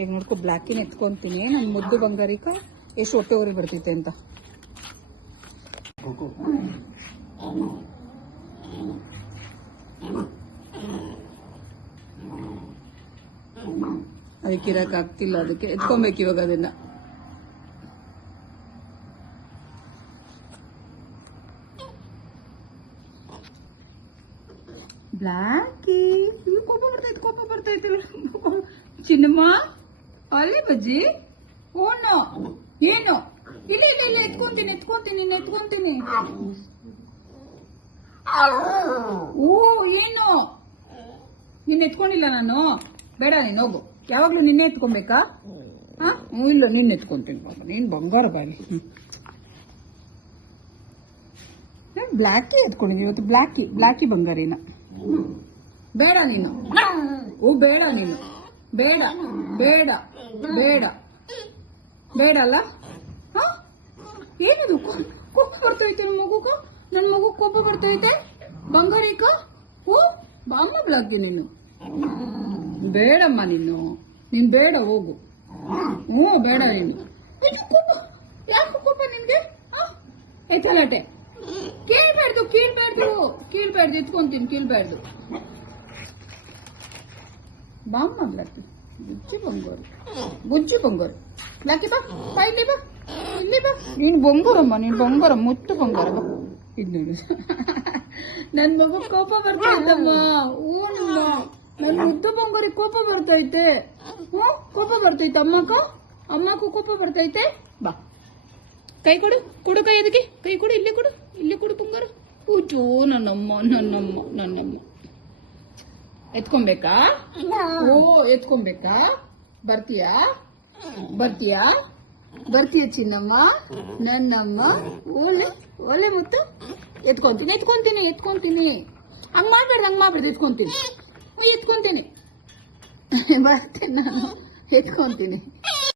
ಈಗ ನೋಡ್ಕೊ ಬ್ಲ್ಯಾಕಿನ ಎತ್ಕೊಂತೀನಿ. ನನ್ನ ಮುದ್ದು ಬಂಗಾರಿಕ ಎಷ್ಟು ಹೊಟ್ಟೆ ಊರಿ ಬರ್ತೈತೆ ಅಂತ. ಅದಕ್ಕೆ ಇರಕ್ ಆಗ್ತಿಲ್ಲ, ಅದಕ್ಕೆ ಎತ್ಕೊಬೇಕು ಇವಾಗ ಅದನ್ನ. ಬ್ಲ್ಯಾಕಿ ಕೋಪ ಬರ್ತೈತೆ ಚಿನ್ನಮ್ಮ. ಅಲ್ಲೇ ಬಜ್ಜಿ ಓನೋ ಏನು ಇಲ್ಲ ಇಲ್ಲ ಇಲ್ಲ ಎತ್ಕೊಂತೀನಿ. ಓ ಏನು ನೀನ್ ಎತ್ಕೊಂಡಿಲ್ಲ ನಾನು? ಬೇಡ, ನೀನ್ ಹೋಗು. ಯಾವಾಗ್ಲೂ ನಿನ್ನೆ ಎತ್ಕೊಬೇಕಾ? ಇಲ್ಲ, ನೀನ್ ಎತ್ಕೊಂತೀನಿ ಬಾಬಾ. ನೀನ್ ಬಂಗಾರ ಬಾಗಿ. ಬ್ಲ್ಯಾಕಿ ಎತ್ಕೊಂಡಿದ್ದೀನಿ ಇವತ್ತು. ಬ್ಲ್ಯಾಕಿ ಬಂಗಾರಿನ. ಬೇಡ ನೀನು. ಓ ಬೇಡ ನೀನು. ಬೇಡ ಬೇಡ ಬೇಡ ಬೇಡ ಅಲ್ಲ. ಏನಿದು ಕೋಪ ಬರ್ತೈತೆ ನನ್ನ ಮಗು ಕೋಪ ಬರ್ತೈತೆ ಬಂಗಾರಿಕ. ಓ ಬಾಮ್ಮ ಬ್ಲ್ಯಾಕಿ ನೀನು. ಬೇಡಮ್ಮ ನೀನ್ ಬೇಡ, ಹೋಗು. ಬೇಡ ನೀನು. ಯಾಕೆ ಕೋಪ ನಿನ್ಗೆ? ಎತ್ತಲಾಟೆ ಕೀಳ್ಬಾರ್ದು ಎತ್ಕೊಂತೀನಿ. ಕೀಳ್ಬಾರ್ದು ಬಾಮ್ಮ ಬ್ಲ್ಯಾಕಿ. ಬುಜ್ಜಿ ಬಂಗಾರು ಬ್ಲ್ಯಾಕಿ ಬಾ ಇಲ್ಲಿ ಬಾ. ನೀನ್ ಬಂಗಾರ ಮುತ್ತು ಬಂಗಾರ ಬಾ. ಇದು ನೋಡಿ ನನ್ ಮಗು ಕೋಪ ಬರ್ತೈತಮ್ಮ. ಓನಮ್ಮ ನನ್ ಮುದ್ದು ಬಂಗಾರಿಗೆ ಕೋಪ ಬರ್ತೈತೆ. ಕೋಪ ಬರ್ತೈತೆ ಅಮ್ಮಕ್ಕೂ ಕೋಪ ಬರ್ತೈತೆ. ಬಾ ಕೈ ಕೊಡು ಕೈ. ಅದಕ್ಕೆ ಕೈ ಕೊಡು. ಇಲ್ಲಿ ಕೊಡು ಬಂಗಾರ. ಪೂಜೋ ನನ್ನಮ್ಮ. ಎತ್ಕೊಬೇಕಾ? ಎತ್ಕೊಬೇಕಾ? ಬರ್ತೀಯಾ ಚಿನ್ನಮ್ಮ ನನ್ನಮ್ಮ. ಒಳ್ಳೆ ಮುತ್ತು. ಎತ್ಕೊಂತೀನಿ. ಹಂಗ್ ಮಾಡ್ಬೇಡ್ದು. ಎತ್ಕೊಂತೀನಿ. ಬರ್ತೇನೆ ನಾನು. ಎತ್ಕೊಂತೀನಿ.